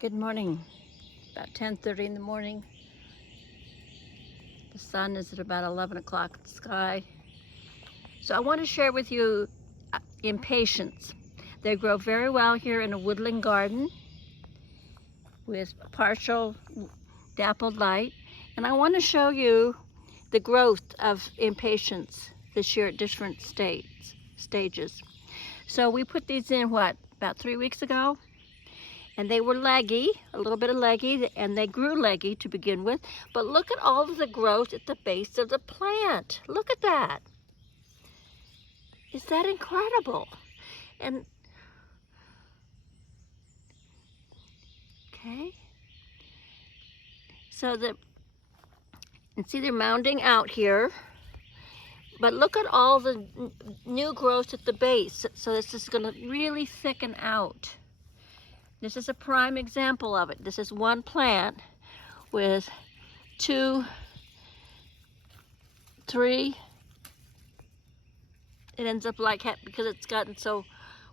Good morning. About 10:30 in the morning. The sun is at about 11 o'clock in the sky. So I want to share with you impatiens. They grow very well here in a woodland garden with partial dappled light. And I want to show you the growth of impatiens this year at different stages. So we put these in, about 3 weeks ago? And they were leggy, a little bit of leggy, and they grew leggy to begin with. But look at all of the growth at the base of the plant. Look at that. Is that incredible? And, okay. So and see they're mounding out here. But look at all the new growth at the base. So this is gonna really thicken out. This is a prime example of it. This is one plant with 2, 3. It ends up like, because it's gotten so,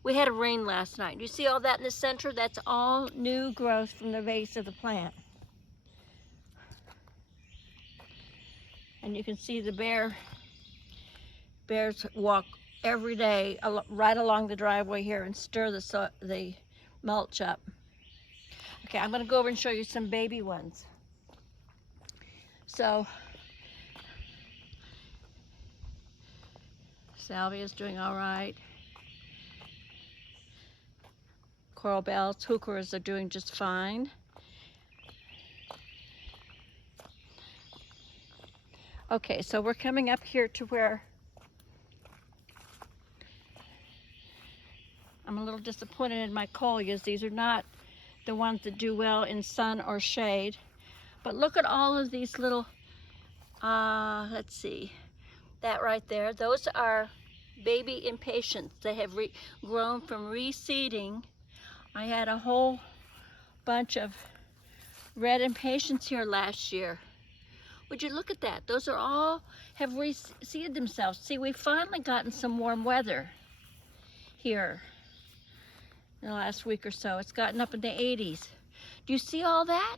we had a rain last night. You see all that in the center? That's all new growth from the base of the plant. And you can see the bears walk every day right along the driveway here and stir the mulch up. Okay, I'm gonna go over and show you some baby ones. So, Salvia's doing all right. Coral bells, heucheras are doing just fine. Okay, so we're coming up here to where I'm a little disappointed in my coleus. These are not the ones that do well in sun or shade. But look at all of these little, let's see, that right there. Those are baby impatiens. They have grown from reseeding. I had a whole bunch of red impatiens here last year. Would you look at that? Those are all have reseeded themselves. See, we've finally gotten some warm weather here in the last week or so. It's gotten up in the 80s. Do you see all that?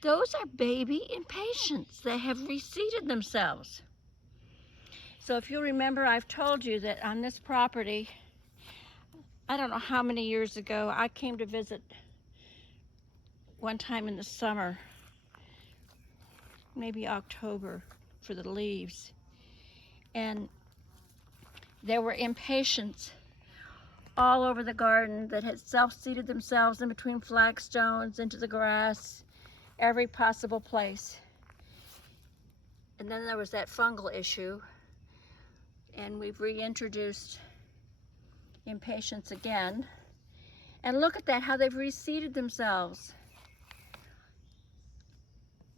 Those are baby impatiens. They have reseeded themselves. So if you remember, I've told you that on this property, I don't know how many years ago, I came to visit one time in the summer, maybe October, for the leaves. And there were impatiens all over the garden that had self-seeded themselves in between flagstones, into the grass, every possible place. And then there was that fungal issue, and we've reintroduced impatiens again. And look at that, how they've reseeded themselves.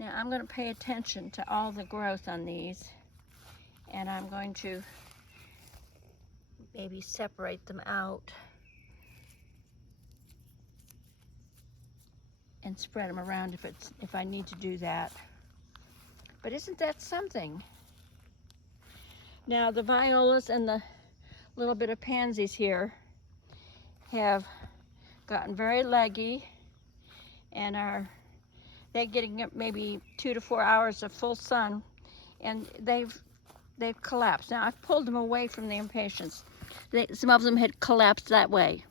Now I'm going to pay attention to all the growth on these, and I'm going to maybe separate them out and spread them around if I need to do that. But isn't that something? Now the violas and the little bit of pansies here have gotten very leggy and they're getting maybe 2 to 4 hours of full sun, and they've collapsed. Now I've pulled them away from the impatiens. Some of them had collapsed that way.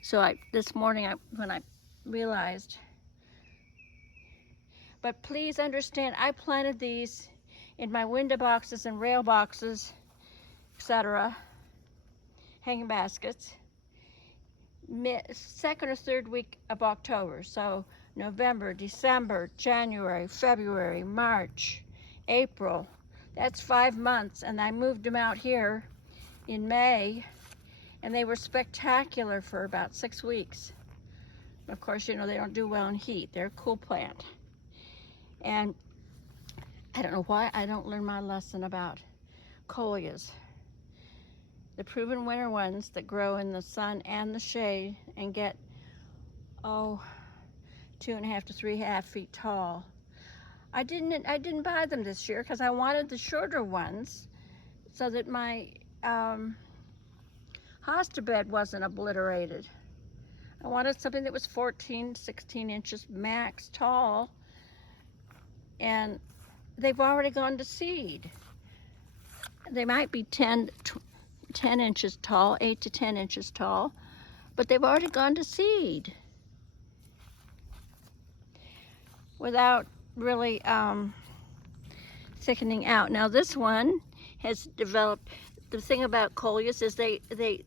So this morning when I realized. But please understand, I planted these in my window boxes and rail boxes, etc., hanging baskets, second or third week of October. So November, December, January, February, March, April. That's 5 months, and I moved them out here in May, and they were spectacular for about 6 weeks. Of course, you know, they don't do well in heat. They're a cool plant. And I don't know why I don't learn my lesson about coleus. The proven winter ones that grow in the sun and the shade and get, 2.5 to 3.5 feet tall. I didn't buy them this year because I wanted the shorter ones so that my hosta bed wasn't obliterated. I wanted something that was 14, 16 inches max tall, and they've already gone to seed. They might be 10 inches tall, 8 to 10 inches tall, but they've already gone to seed without really thickening out. Now this one has developed. The thing about coleus is they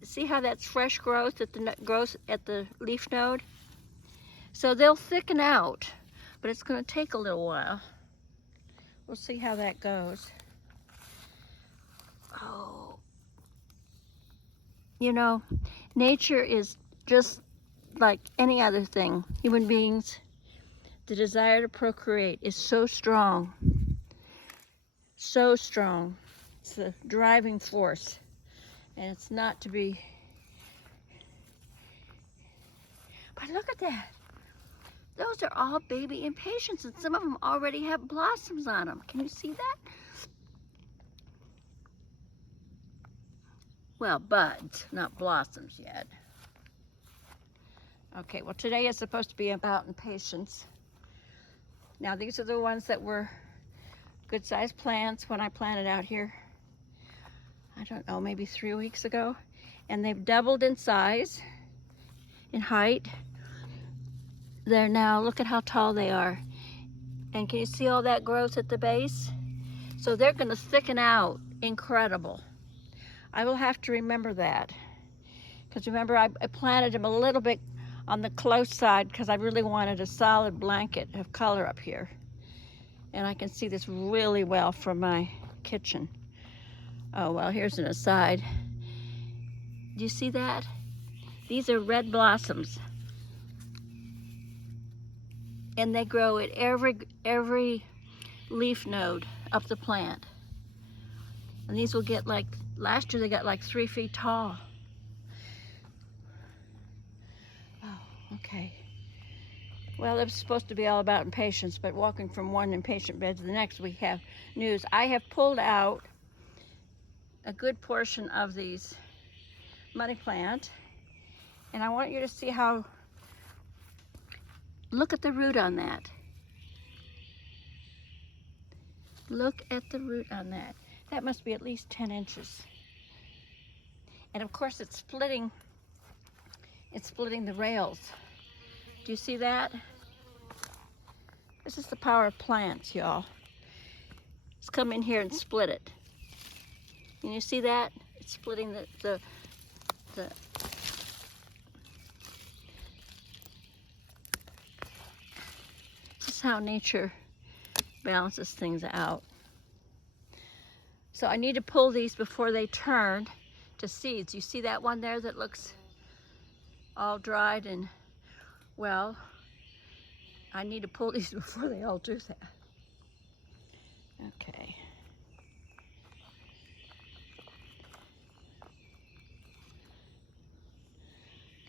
see how that's fresh growth at the leaf node. So they'll thicken out, but it's going to take a little while. We'll see how that goes. Oh, you know, nature is just like any other thing. Human beings, the desire to procreate is so strong. So strong. It's the driving force, and it's not to be. But look at that. Those are all baby impatiens, and some of them already have blossoms on them. Can you see that? Well, buds, not blossoms yet. Okay, well today is supposed to be about impatiens. Now these are the ones that were good-sized plants when I planted out here. I don't know, maybe 3 weeks ago. And they've doubled in size, in height. They're now, look at how tall they are. And can you see all that growth at the base? So they're gonna thicken out incredible. I will have to remember that. Because remember, I planted them a little bit on the close side because I really wanted a solid blanket of color up here. And I can see this really well from my kitchen. Oh, well, here's an aside. Do you see that? These are red blossoms. And they grow at every leaf node up the plant. And these will get like, last year they got like 3 feet tall. Oh, okay. Well, it was supposed to be all about impatiens, but walking from one impatient bed to the next, we have news. I have pulled out a good portion of these money plant, and I want you to see how, look at the root on that. Look at the root on that. That must be at least 10 inches. And of course it's splitting the rails. Do you see that? This is the power of plants, y'all. Let's come in here and split it. Can you see that? It's splitting the This is how nature balances things out. So I need to pull these before they turn to seeds. You see that one there that looks all dried and, well, I need to pull these before they all do that. Okay.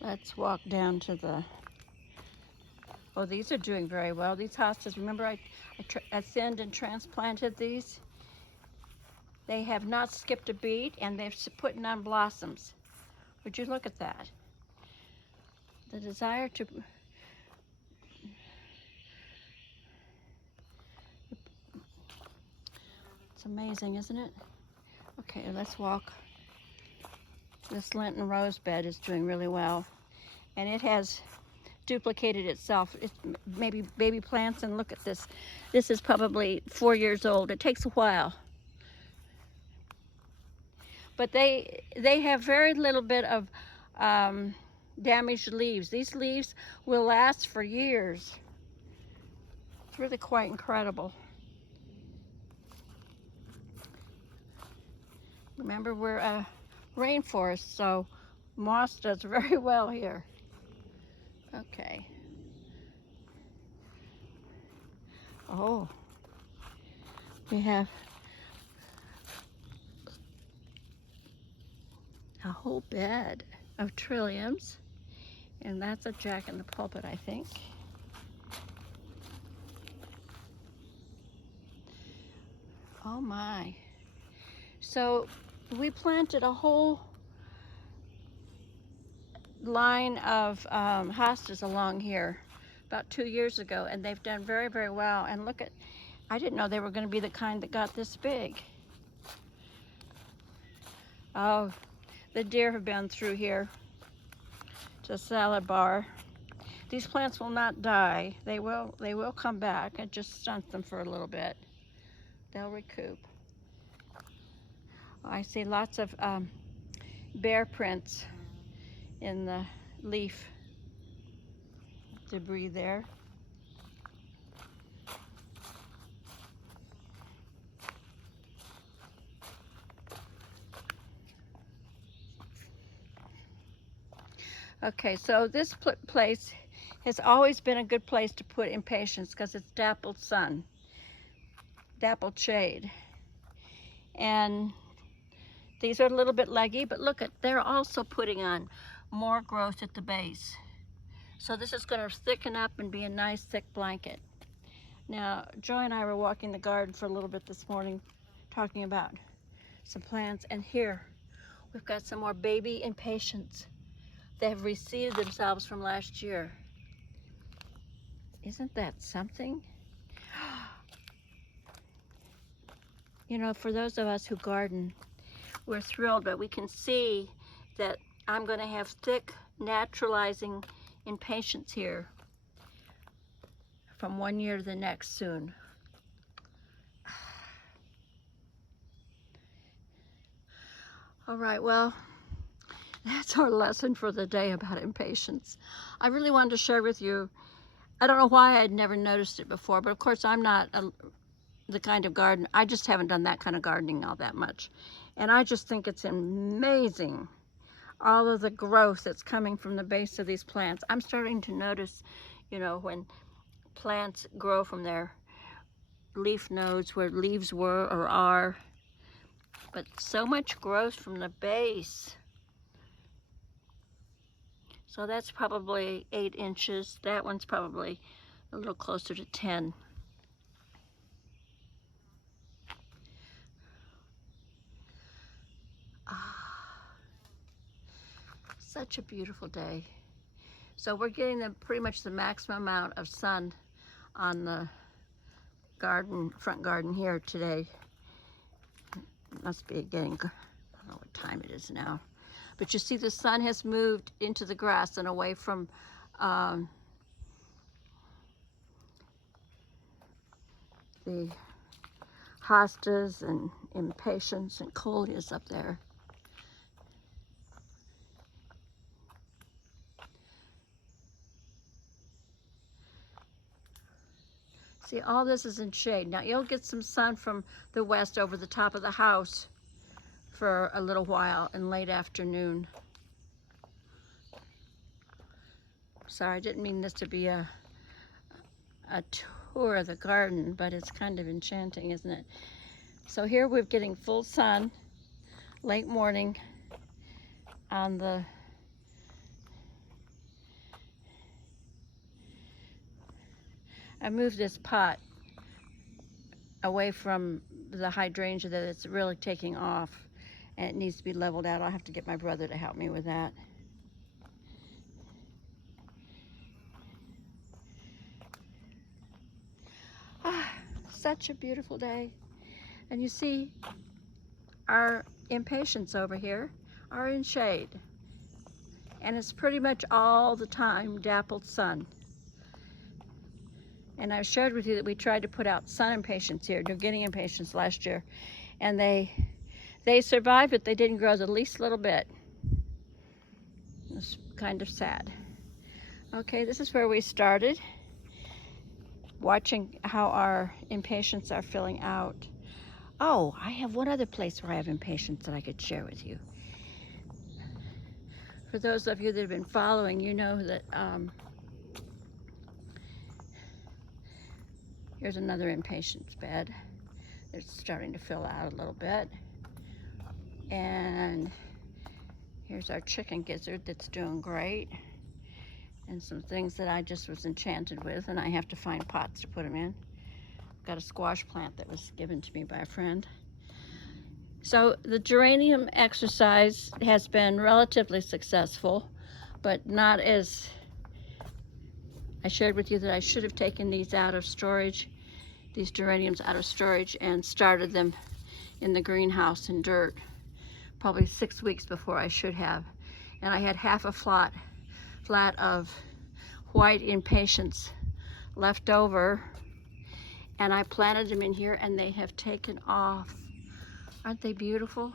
Let's walk down to the, oh, these are doing very well. These hostas, remember I thinned and transplanted these? They have not skipped a beat, and they're putting on blossoms. Would you look at that? The desire to, it's amazing, isn't it? Okay, let's walk. This Lenten rose bed is doing really well, and it has duplicated itself. It's maybe baby plants, and look at this. This is probably 4 years old. It takes a while. But they have very little bit of damaged leaves. These leaves will last for years. It's really quite incredible. Remember, we're a rainforest, so moss does very well here. Okay. Oh, we have a whole bed of trilliums, and that's a jack in the pulpit, I think. Oh my. So we planted a whole line of hostas along here about 2 years ago, and they've done very, very well. And look at, I didn't know they were going to be the kind that got this big. Oh, the deer have been through here. It's a salad bar. These plants will not die. They will come back. I just stunt them for a little bit. They'll recoup. I see lots of bear prints in the leaf debris there. Okay, so this place has always been a good place to put impatiens because it's dappled sun, dappled shade. And these are a little bit leggy, but look at, they're also putting on more growth at the base. So this is going to thicken up and be a nice thick blanket. Now, Joy and I were walking the garden for a little bit this morning, talking about some plants, and here we've got some more baby impatiens. They have reseeded themselves from last year. Isn't that something? You know, for those of us who garden, we're thrilled, but we can see that I'm going to have thick, naturalizing impatiens here from one year to the next soon. All right, well, that's our lesson for the day about impatiens. I really wanted to share with you, I don't know why I'd never noticed it before, but of course I'm not the kind of garden, I just haven't done that kind of gardening all that much. And I just think it's amazing, all of the growth that's coming from the base of these plants. I'm starting to notice, you know, when plants grow from their leaf nodes where leaves were or are, but so much growth from the base. So that's probably 8 inches. That one's probably a little closer to 10. Such a beautiful day. So we're getting pretty much the maximum amount of sun on the garden, front garden here today. It must be getting, I don't know what time it is now. But you see the sun has moved into the grass and away from the hostas and impatiens and coleus up there. See, all this is in shade. Now you'll get some sun from the west over the top of the house for a little while in late afternoon. Sorry, I didn't mean this to be a tour of the garden, but it's kind of enchanting, isn't it? So here we're getting full sun, late morning on the I moved this pot away from the hydrangea that it's really taking off, and it needs to be leveled out. I'll have to get my brother to help me with that. Such a beautiful day. And you see our impatiens over here are in shade, and it's pretty much all the time dappled sun. And I shared with you that we tried to put out sun impatiens here, New Guinea impatiens, last year, and they survived, but they didn't grow the least little bit. It was kind of sad. Okay, this is where we started, watching how our impatiens are filling out. Oh, I have one other place where I have impatiens that I could share with you. For those of you that have been following, you know that here's another impatiens bed. It's starting to fill out a little bit. And here's our chicken gizzard that's doing great. And some things that I just was enchanted with, and I have to find pots to put them in. I've got a squash plant that was given to me by a friend. So the geranium exercise has been relatively successful, but not as, I shared with you that I should have taken these out of storage, these geraniums out of storage, and started them in the greenhouse in dirt, probably 6 weeks before I should have. And I had half a flat of white Impatiens left over, and I planted them in here, and they have taken off. Aren't they beautiful?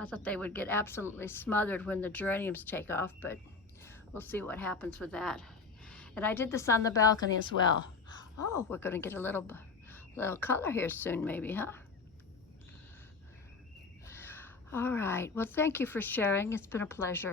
I thought they would get absolutely smothered when the geraniums take off, but we'll see what happens with that. And I did this on the balcony as well. Oh, we're going to get a little color here soon, maybe, huh? All right. Well, thank you for sharing. It's been a pleasure.